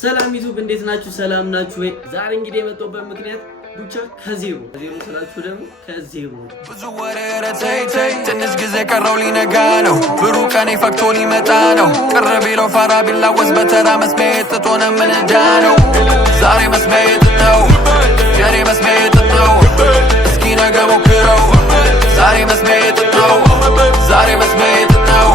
ሰላም ዩቲዩብ እንዴት ናችሁ? ሰላም ናችሁ ወይ? ዛሬ እንግዲህ የመጣሁበት ምክንያት ብቻ ከዜሮ ስላችሁ ደግሞ ከዜሮ ብዙ ወሬ ረተይ ትንሽ ጊዜ ቀረው ሊነጋ ነው ብሩህ ቀኔ ፈክቶ ሊመጣ ነው ቅር ቢለው ፋራ ቢላወስ በተራ መስሚያ ጥጦነ ምንዳ ነው ዛሬ መስሚያ ነው የኔ መስሚያ ነው እስኪ ነገ ሞክረው ዛሬ መስሚያ ነው ዛሬ መስሚያ ነው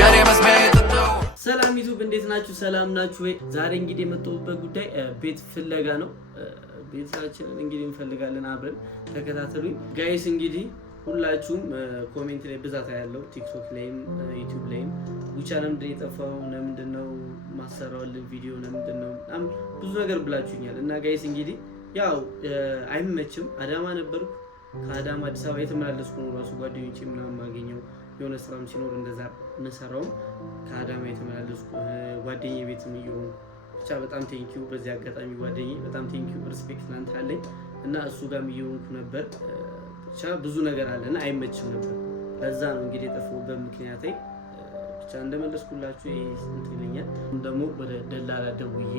የኔ መስሚያ ነው። ሰላም ዩቲዩብ እንዴት ናችሁ? ሰላም ናችሁ ወይ? ዛሬ እንግዲህ የመጣሁበት ጉዳይ ቤት ፍለጋ ነው። ቤታችንን እንግዲህ እንፈልጋለን፣ አብረን ተከታተሉኝ ጋይስ። እንግዲህ ሁላችሁም ኮሜንት ላይ ብዛት ያለው ቲክቶክ ላይም ዩቲዩብ ላይም ብቻ ለምንድን ነው የጠፋው፣ ለምንድን ነው ማሰራውልን ቪዲዮ፣ ለምንድን ነው በጣም ብዙ ነገር ብላችሁኛል። እና ጋይስ እንግዲህ ያው አይመችም። አዳማ ነበርኩ፣ ከአዳማ አዲስ አበባ የተመላለስኩ ነው። ራሱ ጓደኞቼ ምናምን ማገኘው የሆነ ስራም ሲኖር እንደዛ መሰራው ከአዳማ የተመላለስኩ ጓደኛዬ ቤትም ይሁን ብቻ በጣም ቴንኪው። በዚህ አጋጣሚ ጓደኛዬ በጣም ቴንኪው፣ ሪስፔክት ላንተ አለኝ እና እሱ ጋርም እየሆንኩ ነበር። ብቻ ብዙ ነገር አለና አይመችም ነበር። ለዛ ነው እንግዲህ የጠፋሁበት ምክንያት። ብቻ እንደመለስኩላችሁ እንትን ይለኛል። ደግሞ ወደ ደላላ ደውዬ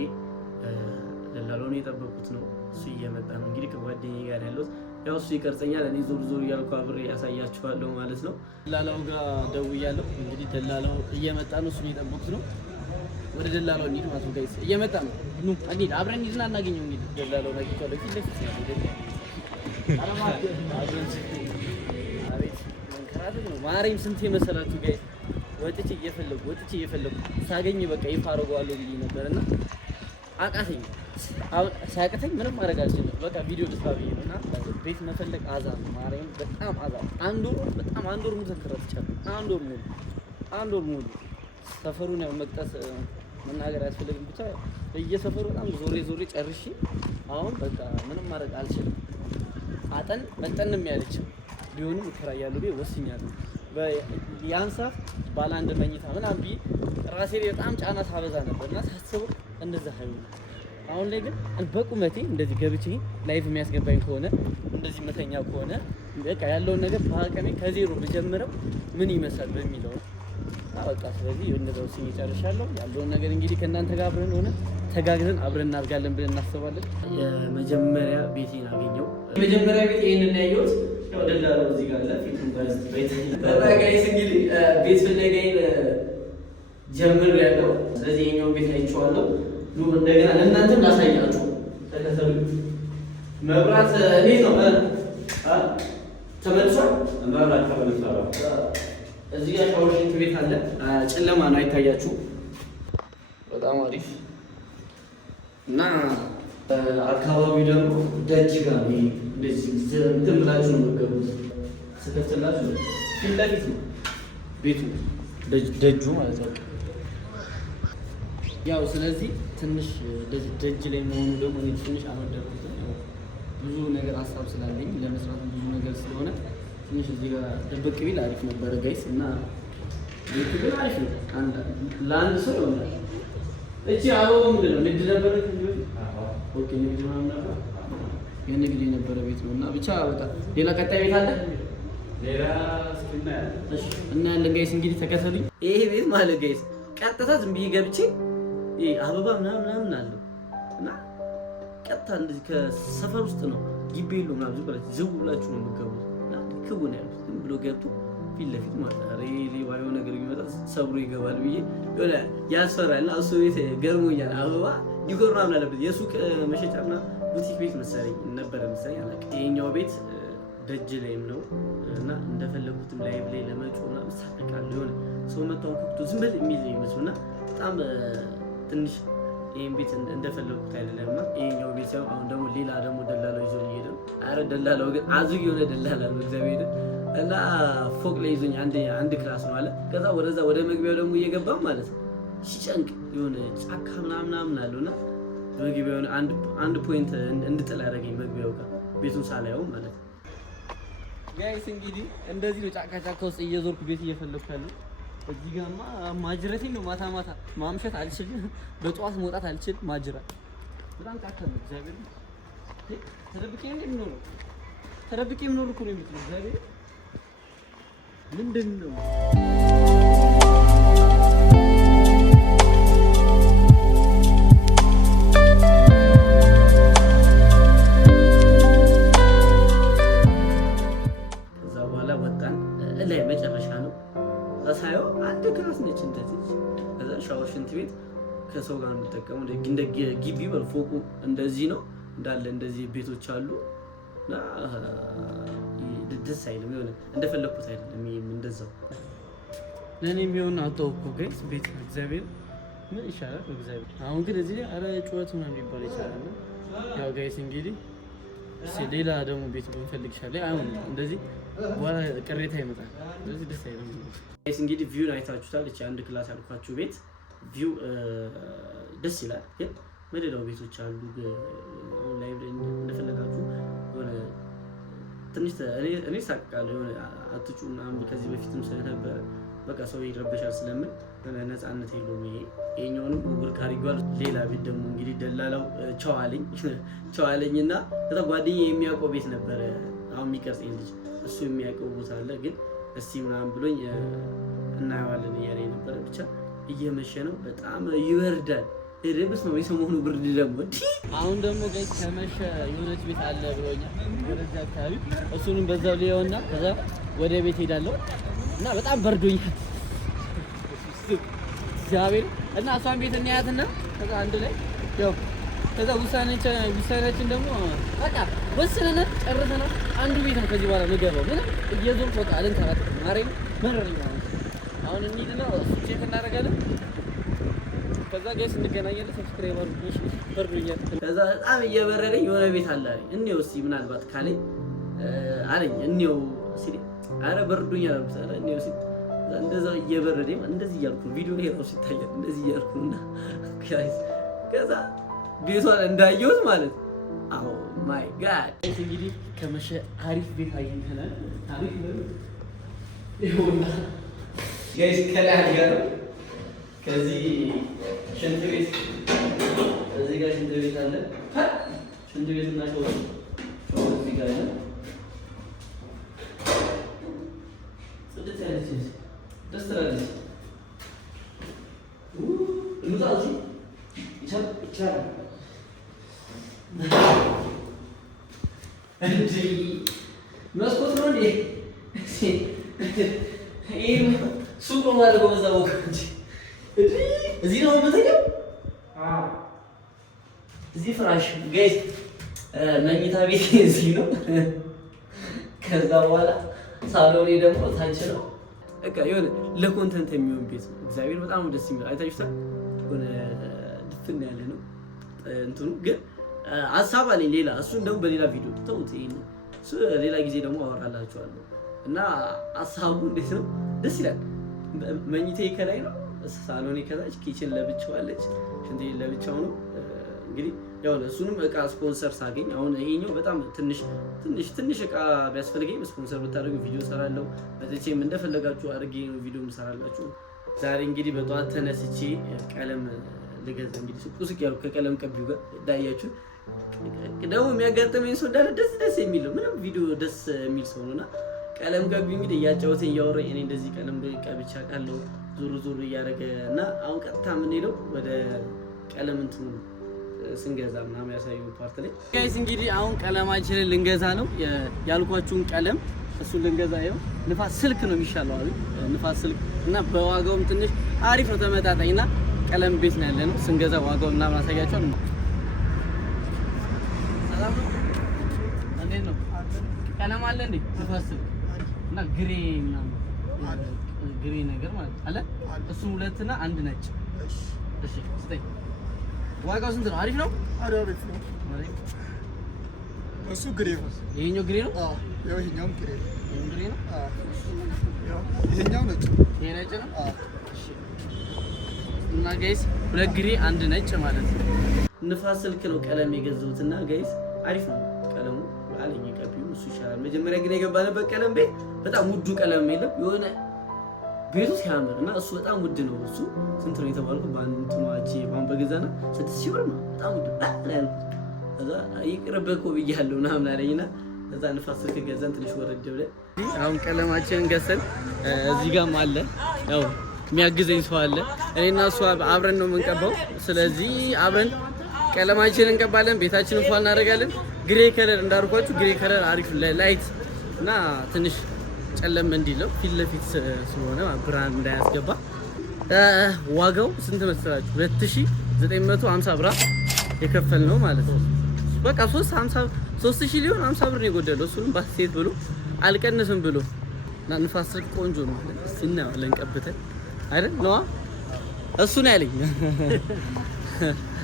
ደላላውን የጠበቁት ነው። እሱ እየመጣ ነው እንግዲህ ከጓደኛዬ ጋር ያለው ያው እሱ ይቀርጸኛል፣ እኔ ዞር ዞር እያልኩ አብሬ ያሳያችኋለሁ ማለት ነው። ደላላው ጋር ደውያለሁ። እንግዲህ ደላላው እየመጣ ነው፣ እሱን የጠበቁት ነው። ወደ ደላላው እንሂድ ማለት ነው ጋይስ። እየመጣ ነው፣ ኑ እንሂድ፣ አብረን እንሂድና እናገኘው። እንግዲህ ደላላው ላይ ይቻላል ፊት ለፊት አቤት መንከራተት ነው። ማርያም ስንቴ መሰላችሁ ጋይስ ወጥቼ እየፈለጉ ሳገኝ በቃ ይፋ አደርገዋለሁ ብዬ ነበርና አቃተኝ። ሲያቅተኝ ምንም ማድረግ አልችልም። በቃ ቪዲዮ ልስራ ብዬ ነው እና ቤት መፈለግ አዛብ ነው። ማርያም በጣም አዛብ። አንድ ወር ሙሉ ተንከራትቻለሁ። አንድ ወር ሙሉ ሰፈሩን ያው መቅጠስ መናገር አያስፈልግም። ብቻ በየሰፈሩ በጣም ዞሬ ጨርሼ አሁን በቃ ምንም ማድረግ አልችልም። መጠንም ያለችው ቢሆንም እከራያለሁ ብዬ ወስኛለሁ። ያንሳ ባለ አንድ መኝታ ምናምን ብዬ ራሴ ላይ በጣም ጫና ሳበዛ ነበርና ሳስበው እንደዛ አይሆንም። አሁን ላይ ግን በቁመቴ እንደዚህ ገብቼ ላይፍ የሚያስገባኝ ከሆነ እንደዚህ መተኛ ከሆነ በቃ ያለውን ነገር በአቅሜ ከዜሮ ብጀምረው ምን ይመስላል በሚለው በቃ ስለዚህ እንደዛው ሲኝ ጨርሻለሁ። ያለውን ነገር እንግዲህ ከእናንተ ጋር አብረን ሆነ ተጋግዘን አብረን እናድጋለን ብለን እናስባለን። የመጀመሪያ ቤቴን አገኘው። የመጀመሪያ ቤት ይሄንን ያየሁት ያው ደላላው እዚህ ጋር አለ ፊቱን ጋይስ እንግዲህ ቤት ፍለጋዬን ጀምሬያለሁ። ስለዚህ የኛው ቤት አይቼዋለሁ። እንደገና ለእናንተም ላሳያችሁ፣ ተከተሉ። መብራት እንዴት ነው? ተመልሷል። መብራት ተመልሷል። እዚህ ጋር ሻወር ሽንት ቤት አለ። ጨለማ ነው አይታያችሁም። በጣም አሪፍ እና አካባቢው ደግሞ ደጅ ጋር ነው። እንደዚህ እንትን ብላችሁ ነው የምትገቡት። ስከፍትላችሁ ፊት ለፊት ነው ቤቱ፣ ደጁ ማለት ነው። ያው ስለዚህ ትንሽ ደጅ ላይ መሆኑ ደግሞ እኔ ትንሽ አመደርኩት። ብዙ ነገር ሀሳብ ስላለኝ ለመስራት ብዙ ነገር ስለሆነ ትንሽ እዚህ ጋር ደብቅ ቢል አሪፍ ነበረ ጋይስ። እና ቤቱ ግን አሪፍ ነው ለአንድ ሰው ይሆናል። እቺ አበባው ምንድን ነው? ንግድ ነበረ ከዚህ በፊት? ኦኬ ንግድ ምናምን ነበር። የንግድ የነበረ ቤት ነው። እና ብቻ በቃ ሌላ ቀጣይ ቤት አለ ሌላ እናያለን ጋይስ። እንግዲህ ተከተሉኝ። ይሄ ቤት ማለት ጋይስ ቀጥታ ዝም ብዬ ገብቼ አበባ ምናምን አለው እና ቀጥታ እንደዚህ ከሰፈር ውስጥ ነው ግቢ የለውም ምናምን ዝም ብላችሁ ዝው ብላችሁ ነው የምትገቡት። እና ክቡን ያሉት ዝም ብሎ ገብቶ ፊት ለፊት ማለት ሌባ የሆነ ነገር ቢመጣ ሰብሮ ይገባል ብዬ የሆነ ያስፈራል። እና እሱ ቤት ገርሞኛል። አበባ ዲኮር ምናምን አለበት። የሱቅ መሸጫ ምናምን ቡቲክ ቤት መሰለኝ ነበረ መሰለኝ አላውቅም። ይሄኛው ቤት ደጅ ላይም ነው እና እንደፈለጉትም ላይቭ ላይ ለመጮህ ምናምን ሳቀቃለሁ። የሆነ ሰው መጣው ኩክቱ ዝም በል የሚል ነው ይመስሉና በጣም ትንሽ ይሄን ቤት እንደፈለጉት አይደለም። እና ይሄኛው ቤት ያው አሁን ደግሞ ሌላ ደግሞ ደላላው ይዞኝ ሄደ። አረ ደላላው ግን አዝግ የሆነ ደላላ ነው እግዚአብሔር። እና ፎቅ ላይ ይዞኝ አንድ ክላስ ነው አለ። ከዛ ወደዛ ወደ መግቢያው ደግሞ እየገባም ማለት ነው ሲጨንቅ የሆነ ጫካ ምናምን አለውና መግቢያው አንድ ፖይንት እንድጥል ያደረገኝ መግቢያው ጋር ቤቱን ሳላየው ማለት ነው ጋይስ። እንግዲህ እንደዚህ ነው ጫካ ውስጥ እየዞርኩ ቤት እየፈለኩ ያለው። እዚህ ጋርማ ማጅረቴ ነው። ማታ ማምሸት አልችልም፣ በጠዋት መውጣት አልችልም። ማጅራት በጣም ጫካ ነው እግዚአብሔር። ተደብቄ የምኖር እኮ ነው የምትለው እግዚአብሔር ምንድን ነው? ጋር የምጠቀመው እንደ ግቢ ፎቁ እንደዚህ ነው እንዳለ እንደዚህ ቤቶች አሉ እና ደስ አይልም የሆነ እንደፈለኩት አይደለም እንደዛው ለኔ የሚሆን አጣውኩ ጋይስ ቤት እግዚአብሔር ምን ይሻላል እግዚአብሔር አሁን ግን እዚህ አረ ጩኸት ምናምን ይባል ይችላል ያው ጋይስ እንግዲህ ሌላ ደግሞ ቤት ብንፈልግ ይሻላል አሁን እንደዚህ በኋላ ቅሬታ ይመጣል ስለዚህ ደስ አይልም ጋይስ እንግዲህ ቪው አይታችሁታል እቺ አንድ ክላስ ያልኳችሁ ቤት ቪው ደስ ይላል ግን መደዳው ቤቶች አሉ አሁን ላይ እንደፈለጋችሁ ሆነ ትንሽ እኔ ሳቃለሁ ሆነ አትጩ ምናምን ከዚህ በፊትም ስለነበረ በቃ ሰው ይረበሻል ስለምን ነፃነት የለውም ይሄኛውንም ጉግል ካሪጓል ሌላ ቤት ደግሞ እንግዲህ ደላላው ቻዋለኝና ጓደኛዬ የሚያውቀው ቤት ነበር አሁን የሚቀርጸኝ ልጅ እሱ የሚያውቀው ቦታ አለ ግን እስቲ ምናምን ብሎኝ እናየዋለን እያለኝ ነበር ብቻ እየመሸ ነው በጣም ይወርዳል እረብስ ነው የሰሞኑ ብርድ ደግሞ አሁን ደግሞ ጋይስ ከመሸ የሆነች ቤት አለ ብሎኛል ወደዛ አካባቢ እሱንም በዛው ሊየውና ከዛ ወደ ቤት ሄዳለሁ እና በጣም በርዶኛል እግዚአብሔር እና እሷን ቤት እናያትና ከዛ አንድ ላይ ያው ከዛ ውሳኔያችን ደግሞ በቃ ወስነን ጨርሰናል አንዱ ቤት ነው ከዚህ በኋላ ምገባው ምንም እየዞርኩ በቃ አልንተራት ማረኝ መረረኝ አሁን እንሂድና ቼክ እናደርጋለን ከዛ ጋይስ እንገናኛለን ሰብስክራይብ አድርጉ በርዶኛል ከዛ በጣም እየበረደኝ የሆነ ቤት አለ አለኝ እንየው እስኪ ምናልባት ካለኝ አለኝ እንየው ሲል አረ በርዶኛል አረ እንየው ሲል እንደዛ እየበረደኝ እንደዚህ እያልኩ ቪዲዮ ላይ ራሱ ይታያል እንደዚህ እያልኩና ጋይስ ከዛ ቤቷን እንዳየሁት ማለት አዎ ማይ ጋድ እንግዲህ ከመሸ አሪፍ ቤት አግኝተናል ታሪክ ነው ይሁንና ጋይስ ከላይ ጋር ከዚህ ሽንት ቤት እዚህ ጋር ሽንት ቤት አለ ሽንት ቤት እና ሻወር እዚህ ጋር አለ ጽድት ያለች ደስ ትላለች እንውጣ ይቻላል እንዴ መስኮት ነው እንዴ ይሄ ሱቅ ነው ማለት ነው በዛው እንጂ እዚህ ነው የምትገኘው እዚህ ፍራሽ ጋይስ መኝታ ቤት እዚህ ነው ከዛ በኋላ ሳሎኔ ደግሞ ታች ነው በቃ የሆነ ለኮንተንት የሚሆን ቤት ነው እግዚአብሔር በጣም ደስ የሚል አይታችሁታል ሆነ ድፍን ያለ ነው እንትኑ ግን ሀሳብ አለኝ ሌላ እሱን ደግሞ በሌላ ቪዲዮ ተውት ይሄን እሱ ሌላ ጊዜ ደግሞ አወራላችኋለሁ እና ሀሳቡ እንዴት ነው ደስ ይላል መኝታዬ ከላይ ነው ሳሎኔ ከታች ኪችን ለብቻው አለች ሽንት ቤት ለብቻው ነው እንግዲህ ያው እሱንም እቃ ስፖንሰር ሳገኝ አሁን ይሄኛው በጣም ትንሽ እቃ ቢያስፈልገኝ ስፖንሰር ብታደርጉ ቪዲዮ ሰራለሁ በተጨማሪም እንደፈለጋችሁ አድርጌ ነው ቪዲዮ ምሰራላችሁ ዛሬ እንግዲህ በጠዋት ተነስቼ ቀለም ልገዛ እንግዲህ ሱቅ ያለው ከቀለም ቀቢው ጋር ዳያችሁ ደግሞ የሚያጋጥመኝ ሰው እንዳለ ደስ የሚል ምንም ቪዲዮ ደስ የሚል ሰው ነውና ቀለም ቀቢው እንግዲህ ያጫወተኝ ያወራኝ እኔ እንደዚህ ቀለም ቀብቻ ቃለው ዙሩ እያደረገና አሁን ቀጥታ ምን ሄደው ወደ ቀለም እንትኑ ስንገዛ ምናምን ያሳየው ፓርት ላይ ጋይስ እንግዲህ አሁን ቀለማችንን ልንገዛ ነው ያልኳችሁን ቀለም እሱን ልንገዛ ነው ንፋስ ስልክ ነው የሚሻለው አይደል ንፋስ ስልክ እና በዋጋውም ትንሽ አሪፍ ነው ተመጣጣኝና ቀለም ቤት ነው ያለነው ስንገዛ ዋጋውን እና ማሳያችኋለሁ ሰላም ነው እንዴት ነው ቀለም አለ እንዴ ንፋስ ስልክ እና ግሬ ምናምን ግሬ ነገር ማለት አለ እሱ ሁለትና አንድ ነጭ እሺ ስጠኝ ዋጋው ስንት ነው አሪፍ ነው አሪፍ ነው እሱ ግሬ ነው ይሄኛው ግሬ ነው አዎ ይሄኛው ግሬ ነው ይሄኛው ግሬ ነው አዎ ይሄኛው ነጭ ይሄ ነጭ ነው አዎ እሺ እና ጋይስ ሁለት ግሬ አንድ ነጭ ማለት ነው ንፋስ ስልክ ነው ቀለም የገዛሁትና ጋይስ አሪፍ ነው ቀለሙ አለኝ ቀቢው እሱ ይሻላል መጀመሪያ ግን የገባንበት ቀለም ቤት በጣም ውዱ ቀለም የለም የሆነ ቤቱ ሲያምር እና እሱ በጣም ውድ ነው እሱ ስንት ነው የተባልኩት በአንድ እንትኗቺ ባን በገዛና 6000 ብር ነው በጣም ውድ አይደል ከዛ ይቅርበኮ ብያለሁ ምናምን አለኝና ከዛ ንፋስ ስልክ ገዛን ትንሽ ወረድ ብለ አሁን ቀለማችንን ገሰን እዚህ ጋርም አለ ያው የሚያግዘኝ ሰው አለ እኔና እሱ አብረን ነው የምንቀባው ስለዚህ አብረን ቀለማችንን እንቀባለን ቤታችንን ፏል እናደርጋለን ግሬ ከለር እንዳርኳችሁ ግሬ ከለር አሪፍ ላይት እና ትንሽ ጨለም እንዲለው ፊት ለፊት ስለሆነ ብርሃን እንዳያስገባ ዋጋው ስንት መሰላችሁ 2900 950 ብር የከፈልነው ማለት ነው። በቃ 3000 ሊሆን 50 ብር ነው የጎደለው። እሱንም ባሴት ብሎ አልቀንስም ብሎ እና ንፋስ ስልክ ቆንጆ ነው ማለት እናያለን ቀብተን አይደል ነው እሱ ነው ያለኝ።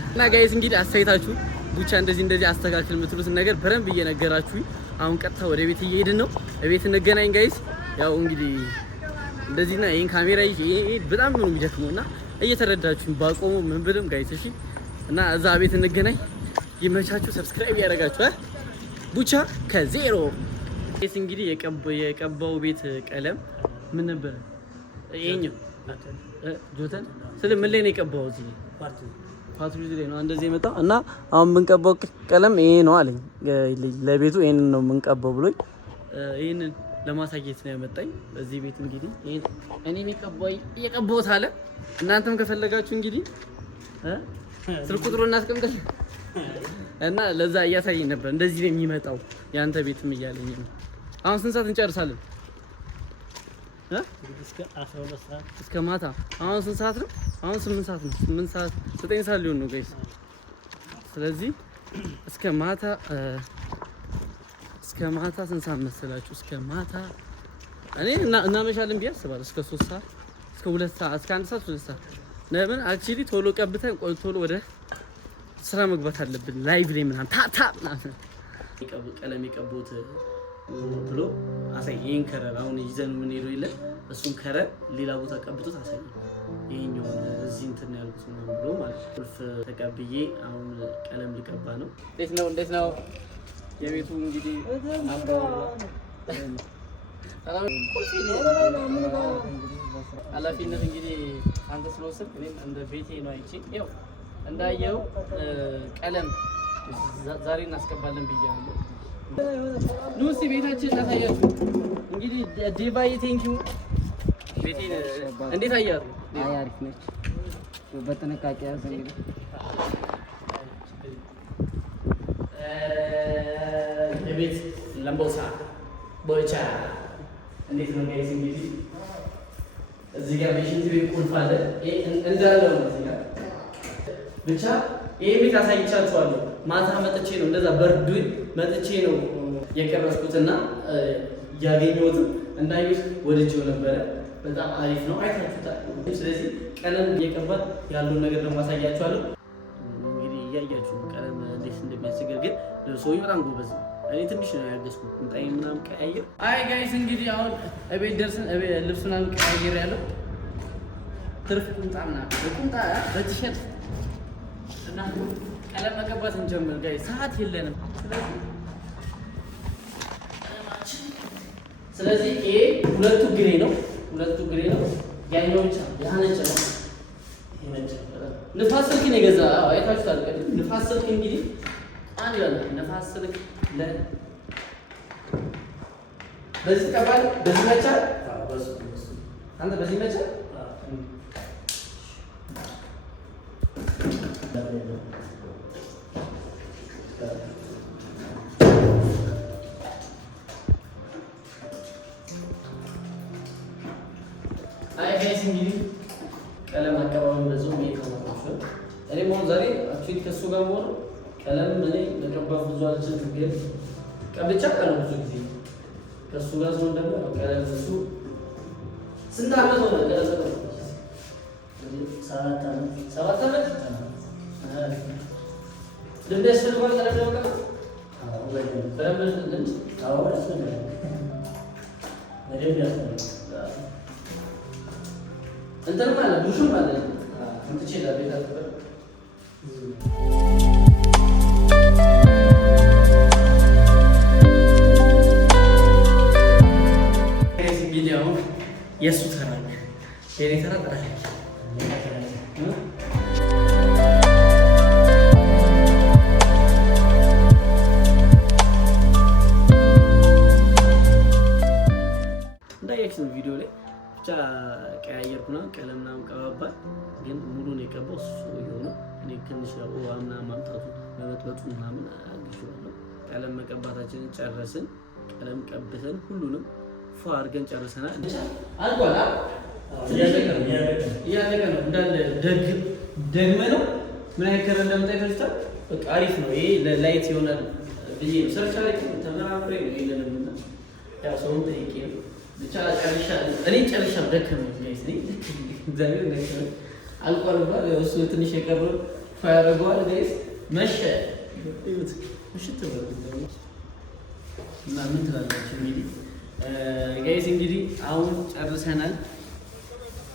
እና ጋይስ እንግዲህ አስተያየታችሁ ቡቻ እንደዚህ አስተካክል የምትሉትን ነገር በደንብ እየነገራችሁኝ አሁን ቀጥታ ወደ ቤት እየሄድን ነው። ቤት እንገናኝ ጋይስ። ያው እንግዲህ እንደዚህና ይሄን ካሜራ ይሄ በጣም ነው የሚደክመውና እየተረዳችሁኝ ባቆሙ ምን ብልም ጋይስ እሺ። እና እዛ ቤት እንገናኝ። ይመቻችሁ። ሰብስክራይብ ያደርጋችሁ ቡቻ ከዜሮ ጋይስ። እንግዲህ የቀባው ቤት ቀለም ምን ነበር? ይሄኛው ጆተን ስለ ምን ላይ ነው የቀባው? እዚህ ፓትሮል ላይ ነው እንደዚህ የመጣው እና አሁን የምንቀባው ቀለም ይሄ ነው አለኝ። ለቤቱ ይሄንን ነው የምንቀባው ብሎኝ ይሄንን ለማሳየት ነው ያመጣኝ። በዚህ ቤት እንግዲህ እኔ እየቀባሁት አለ። እናንተም ከፈለጋችሁ እንግዲህ ስልክ ቁጥሩን እናስቀምጠን እና ለዛ እያሳየኝ ነበር። እንደዚህ ነው የሚመጣው ያንተ ቤትም እያለኝ ነው። አሁን ስንት ሰዓት እንጨርሳለን? እስከ ማታ። አሁን ስንት ሰዓት ነው? አሁን 8 ሰዓት ነው። 9 ሰዓት ሊሆን ነው ጋይስ። ስለዚህ እስከ ማታ ስንት ሰዓት መሰላችሁ? እስከ ማታ እኔ እናመሻለን ብዬ አስባለሁ። እስከ 3 ሰዓት፣ እስከ 2 ሰዓት፣ እስከ 1 ሰዓት፣ 2 ሰዓት። ለምን አክቹሊ ቶሎ ቀብተን ቶሎ ወደ ስራ መግባት አለብን። ላይቭ ላይ ምናምን ታታ ምናምን ቀለም የቀቡት ብሎ አሳይ። ይሄን ከረር አሁን ይዘን ምን ሄዶ የለ እሱን ከረር ሌላ ቦታ ቀብቶት አሳይ። ይሄኛው እዚህ እንትን ያልኩት ነው ብሎ ማለት ቁልፍ ተቀብዬ አሁን ቀለም ልቀባ ነው። እንዴት ነው የቤቱ እንግዲህ ኃላፊነት እንግዲህ አንተ ስለወሰድክ እኔም እንደ ቤቴ ነው አይቼ ያው እንዳየው ቀለም ዛሬ እናስቀባለን ብያለሁ። ኑሲ ቤታችን እናሳያችሁ እንግዲህ ዴቫይ ቴንኪው። ቤቴን እንዴት አያት? አይ አሪፍ ነች። በጥንቃቄ ያዝ እንግዲህ የቤት ለምቦሳ ቦቻ እንዴት ነው ጋይስ? እንግዲህ እዚህ ጋር የሽንት ቤት ቁልፍ አለ እንዳለ ነው። እዚህ ጋር ብቻ ይሄ ቤት አሳይቻችኋለሁ። ማታ መጥቼ ነው እንደዛ በርዱኝ መጥቼ ነው የቀረጽኩትና ያገኘሁትም እንዳዩት ወድጄው ነበረ። በጣም አሪፍ ነው፣ አይታችሁታል። ስለዚህ ቀለም እየቀባን ያለውን ነገር ደግሞ አሳያችኋለሁ። እንግዲህ እያያችሁ ቀለም እንዴት እንደሚያስገር ግን ሰውዬው በጣም ጎበዝ ነው። እኔ ትንሽ ነው ያገዝኩት ቁምጣዬ ምናምን ቀያየር። አይ ጋይስ እንግዲህ አሁን እቤት ደርሰን ልብስ ምናምን ቀያየር ያለው ትርፍ ቁምጣ ምናምን በቁምጣ በቲሸርት እና ቀለም መቀባት እንጀምር ጋይስ። ሰዓት የለንም። ስለዚህ ይሄ ሁለቱ ግሬ ነው። ያኛው ብቻ ያነጨ ነው። ንፋስ ስልክ ነው የገዛ አይታችሁታል። ንፋስ ስልክ እንግዲህ አንድ ያለ ንፋስ ስልክ በዚህ ቀባል በዚህ መቻል አንተ በዚህ መቻል ጋይስ እንግዲህ ቀለም አቀባበል በዛው እየተማራችሁ እኔ ሞን ዛሬ አክቹሊ ከሱ ጋር ሞን ቀለም እኔ መቀባት ብዙ አልችልም፣ ግን ቀብቻ ቀለም ብዙ ጊዜ ከሱ ጋር ነው ደግሞ ቀለም እሱ ስንት ዓመት ሆነ ቀለም 7 ዓመት ልምድ ያስፈልጋል። ቀለም ለመቀባት በደንብ ልምድ ያስፈልጋል። እንትን ማለት ዱሹ ማለት እንትቼ ለቤት አጥበቅ ከዚህ ቪዲዮ የሱ ተራ የኔ ተራ ተራ እንዳያችሁ ቪዲዮ ላይ ብቻ ቀያየርኩና ቀለም ምናምን ቀባባል፣ ግን ሙሉ ነው የቀባው እሱ የሆነ እኔ ትንሽ ውሃ ምናምን ማምጣቱ በመጥበጡ ምናምን አግዤዋለሁ። ቀለም መቀባታችንን ጨረስን። ቀለም ቀብተን ሁሉንም ፏ አድርገን ጨርሰናል። አልቋል። እያለቀ ነው እንዳለ ደግመ ነው ምን አይከረ እንደምታይፈልታል በቃ አሪፍ ነው። ይሄ ለላይት ይሆናል ብዬ ነው ሰርች አድርጌ ተመራምሬ ነው ይለንም እና ያው ሰውን ጠይቄ ነው ብቻ ጨርሻለሁ። ደከመኝ ጋይስ እግዚአብሔር ነው አልቆርባል። እሱ ትንሽ የቀረው ያደርገዋል ጋይስ መሸ ይሁት ምሽት ነው እና ምን ትላላችሁ እንግዲህ ጋይስ እንግዲህ አሁን ጨርሰናል።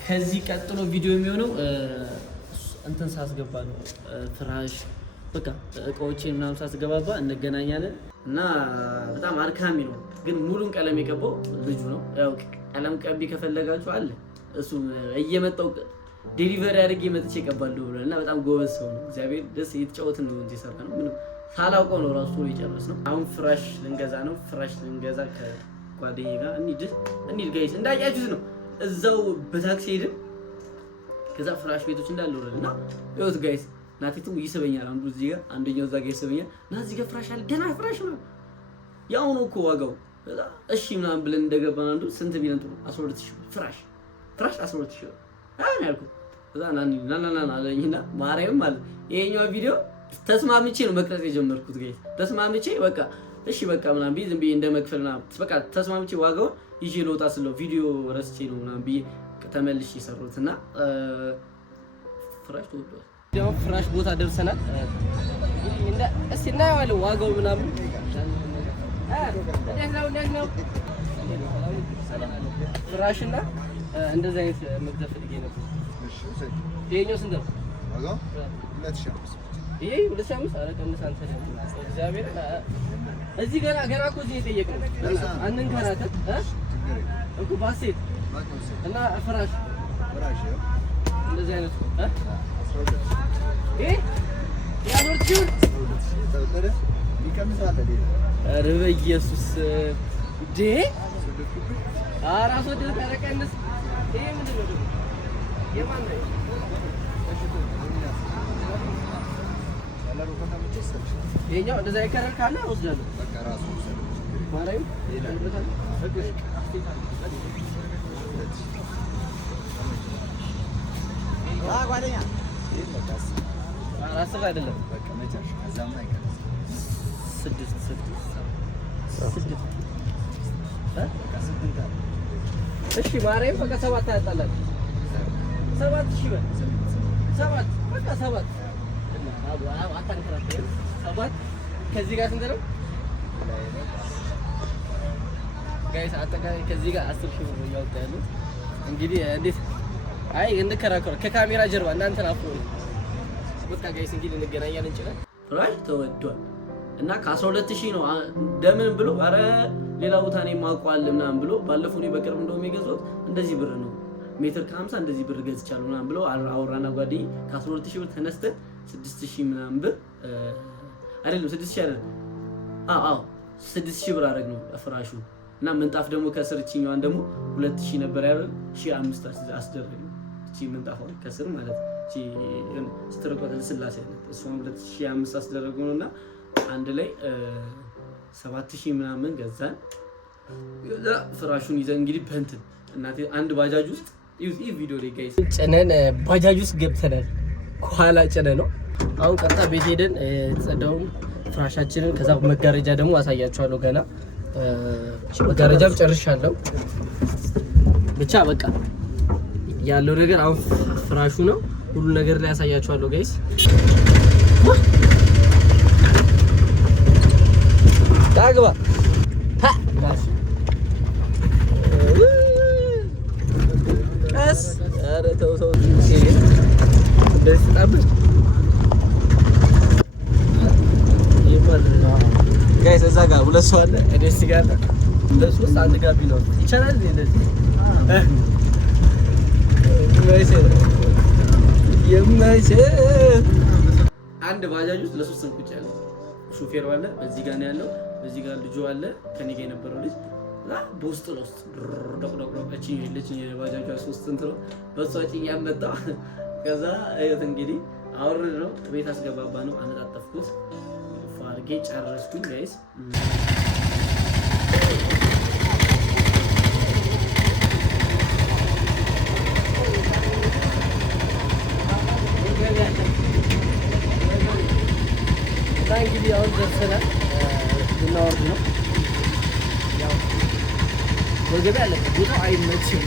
ከዚህ ቀጥሎ ቪዲዮ የሚሆነው እንትን ሳስገባ ነው ፍራሽ በቃ እቃዎችን ምናምን ሳስገባባ እንገናኛለን እና በጣም አድካሚ ነው። ግን ሙሉን ቀለም የቀባው ልጁ ነው። ያው ቀለም ቀቢ ከፈለጋችሁ አለ እሱ እየመጣው ዴሊቨሪ አድርጌ መጥቼ እቀባለሁ ብሏል እና በጣም ጎበዝ ሰው ነው። እግዚአብሔር ደስ እየተጫወትን ነው እንጂ ሰራ ነው ምንም ሳላውቀው ነው ራሱ የጨረስ ነው። አሁን ፍራሽ ልንገዛ ነው። ፍራሽ ልንገዛ ከጓደኛዬ ጋር እንሂድ ጋይስ። እንዳያችሁት ነው እዛው በታክሲ ሄድን። ከዛ ፍራሽ ቤቶች እንዳለ ወረድና ይኸውት ጋይስ ናቲቱም ይስበኛል። አንዱ እዚህ ጋር አንደኛው እዛ ጋር ይስበኛል እና እዚህ ጋር ፍራሽ አለ ገና ፍራሽ ነው ያው ነው እኮ ዋጋው። እሺ ምናምን ብለን እንደገባን አንዱ ስንት ቢለን ጥሩ 12000 ፍራሽ 12000 አሁን ያልኩት እዛ ናና አለኝና ማርያም ማለት ይሄኛው ቪዲዮ ተስማምቼ ነው መቅረጽ የጀመርኩት ጋይስ። ተስማምቼ በቃ እሺ በቃ ምናምን ቢዝም ቢ እንደመክፈልና በቃ ተስማምቼ ዋጋው ይዤ ልወጣ ስለው ቪዲዮ ረስቼ ነው ምናምን ቢ ተመልሼ ሰሩትና ፍራሽ ተወዷል። ያው ፍራሽ ቦታ ደርሰናል። እስቲ እናየዋለን ዋጋው ምናምን ነው ፍራሽና እንደዚህ አይነት መግዛት ፈልጌ ነበር። እሺ ይሄኛው ስንት ነው ዋጋው? 2500 ይሄ 2500 አረቀምስ አንተ ደግሞ እግዚአብሔር እዚህ ገና እኮ እዚህ የጠየቅነው አንንከራተት እኮ ባሴት እና ፍራሽ እንደዚህ አይነት ያኖርቹን ተወደደ ይቀምሳል አይደል? ኧረ በኢየሱስ ዴ አራስ ወደ ተረቀንስ ይሄ ምንድን ነው ደግሞ የማን ነው? ይሄኛው እንደዛ ይከረል ካለ ወስዳለሁ በቃ ራሱ ማራዩ ይላልበታል እግሽ ጓደኛ አስር አይደለም በቃ መጨረሻ ከዛም አይቀርም ስድስት እሺ ማርያም በቃ 7 ያጣላል 7000 ብር 7 በቃ 7 አታንከራከር 7 ከዚህ ጋር ስንት ነው ጋይስ? አጠቃላይ ከዚህ ጋር 10000 ብር ያወጣ ያለው እንግዲህ እንዴት አይ እንከራከር ከካሜራ ጀርባ እናንተን አፍሮ በቃ ጋይስ እንግዲህ እንገናኛለን እንችላለን። ፍራሽ ተወዷል እና ከ12000 ነው እንደምን ብሎ አረ ሌላ ቦታ ነው ማቋል ምናምን ብሎ ባለፈው ነው በቅርብ እንደውም የገዛሁት እንደዚህ ብር ነው ሜትር ከ50 እንደዚህ ብር ገዝቻለሁ ምናምን ብሎ አውራና ጓደኛዬ ከ12000 ብር ተነስተን 6000 ምናምን ብር አይደለም 6000 አይደለም 6000 ብር አደረግነው ፍራሹ እና ምንጣፍ ደግሞ ከስርችኛዋን ደግሞ 2000 ነበር ያለው 1500 አስደረግነው። እቺ ምንጣፍ ከስር ማለት እቺ ስትርቆት ለስላሴ አይነት እሷን 2500 አስደረግነውና አንድ ላይ 7000 ምናምን ገዛን። ፍራሹን ይዘን እንግዲህ በእንትን እናቴ አንድ ባጃጅ ውስጥ ይሄ ቪዲዮ ላይ ጋይስ ጨነን ባጃጅ ውስጥ ገብተናል። ከኋላ ጨነ ነው። አሁን ቀጥታ ቤት ሄደን ጸዳውን ፍራሻችንን ከዛ መጋረጃ ደግሞ አሳያችኋለሁ። ገና መጋረጃም ጨርሻለሁ። ብቻ በቃ ያለው ነገር አሁን ፍራሹ ነው። ሁሉ ነገር ላይ አሳያችኋለሁ ጋይስ። ታግባ ኧረ ተው ጋይስ እዛ ጋር ሁለት ሰው አለ። እኔ እዚህ ጋር ለሶስት አንድ ጋር ቢኖር ይቻላል እንደዚህ አንድ ባጃጅ ውስጥ ለሶስት ሰው ቁጭ ያለ ሹፌሩ አለ። በዚህ ጋር ነው ያለው። በዚህ ጋር ልጁ አለ ከኔ ጋር የነበረው ልጅ በውስጥ ለውስጥ ዶቅዶቅ እቺ ልጅ የባጃጇ ሶስት እንትን ነው በሷ ጭኝ ያመጣ። ከዛ አይት እንግዲህ አውርድ ነው ቤት አስገባባ ነው አነጣጠፍኩት ፋርጌ ጨረስኩኝ ጋይስ። እንግዲህ አሁን ደርሰናል። ልናወርድ ነው። ያው ወገብ ያለበት ቦታው አይመችም።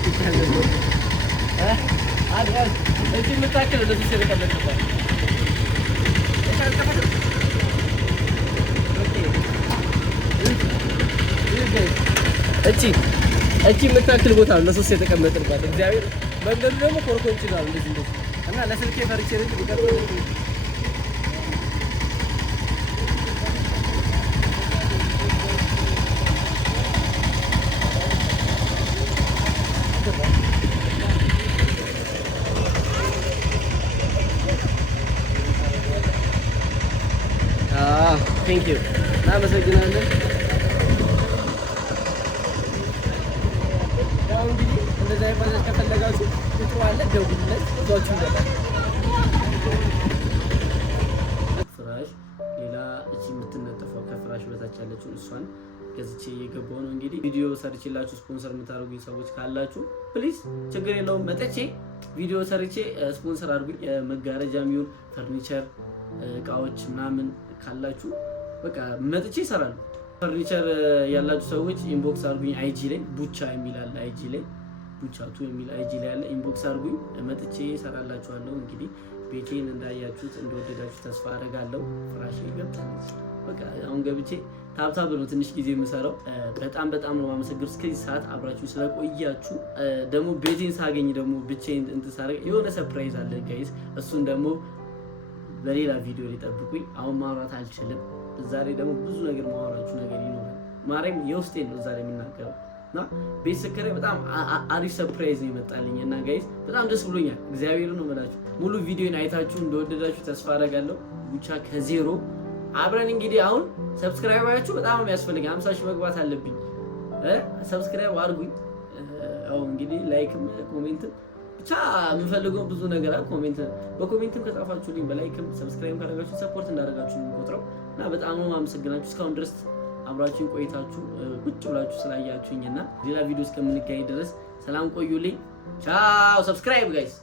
እዚህ የምታክል እንደዚህ ሲረቀለቅባል እቺ የምታክል ቦታ ነው ለሶስት የተቀመጥንባት። እግዚአብሔር መንገዱ ደግሞ ኮርኮንች ነው እንደዚህ እና ለስልኬ ፈርቼ ነው ቴንክ ዩ እናመሰግናለን። ያው እንግዲህ እንደዛ ይባላል። ከፈለጋችሁ ቁጥሩ አለ፣ ደውሉለት። እዛችሁ ይገባል። ፍራሽ ሌላ እቺ የምትነጠፈው ከፍራሽ በታች ያለችው እሷን ገዝቼ እየገባሁ ነው። እንግዲህ ቪዲዮ ሰርችላችሁ ስፖንሰር የምታደርጉኝ ሰዎች ካላችሁ ፕሊዝ ችግር የለውም መጥቼ ቪዲዮ ሰርቼ ስፖንሰር አድርጉኝ። መጋረጃ የሚሆን ፈርኒቸር እቃዎች ምናምን ካላችሁ በቃ መጥቼ እሰራለሁ። ፈርኒቸር ያላችሁ ሰዎች ኢንቦክስ አድርጉኝ። አይጂ ላይ ቡቻ የሚል አለ። አይጂ ላይ ቡቻቱ የሚል አይጂ ላይ አለ። ኢንቦክስ አድርጉኝ መጥቼ እሰራላችኋለሁ። እንግዲህ ቤቴን እንዳያችሁት እንደወደዳችሁ ተስፋ አደርጋለሁ። ፍራሽ ገብታለች። በቃ አሁን ገብቼ ታብታብ ነው ትንሽ ጊዜ የምሰራው። በጣም ነው የማመሰግነው እስከዚህ ሰዓት አብራችሁ ስለቆያችሁ። ደግሞ ቤቴን ሳገኝ ደግሞ ብቻዬን እንትን ሳደርግ የሆነ ሰርፕራይዝ አለ ጋይስ። እሱን ደግሞ በሌላ ቪዲዮ ላይ ጠብቁኝ። አሁን ማውራት አልችልም። ዛሬ ደግሞ ብዙ ነገር ማወራችሁ ነገር ይኖራል። ማርያም የውስጤን ነው ዛሬ የምናገረው እና ቤት ስከራይ በጣም አሪፍ ሰርፕራይዝ ነው የመጣልኝ እና ጋይስ በጣም ደስ ብሎኛል። እግዚአብሔር ነው የምላችሁ። ሙሉ ቪዲዮን አይታችሁ እንደወደዳችሁ ተስፋ አደርጋለሁ። ቡቻ ከዜሮ አብረን እንግዲህ አሁን ሰብስክራይባችሁ በጣም የሚያስፈልገኝ 50 ሺህ መግባት አለብኝ። ሰብስክራይብ አድርጉኝ። አሁን እንግዲህ ላይክም ኮሜንትም ብቻ የምፈልገው ብዙ ነገር አለ። በኮሜንትም ከጻፋችሁልኝ በላይክም ሰብስክራይብ ካደረጋችሁ ሰፖርት እንዳደረጋችሁ ነው የምቆጥረው እና በጣም ነው የማመሰግናችሁ። እስካሁን ድረስ አብራችሁን ቆይታችሁ ቁጭ ብላችሁ ስላያችሁኝና ሌላ ቪዲዮ እስከምንገናኝ ድረስ ሰላም ቆዩልኝ። ቻው። ሰብስክራይብ ጋይስ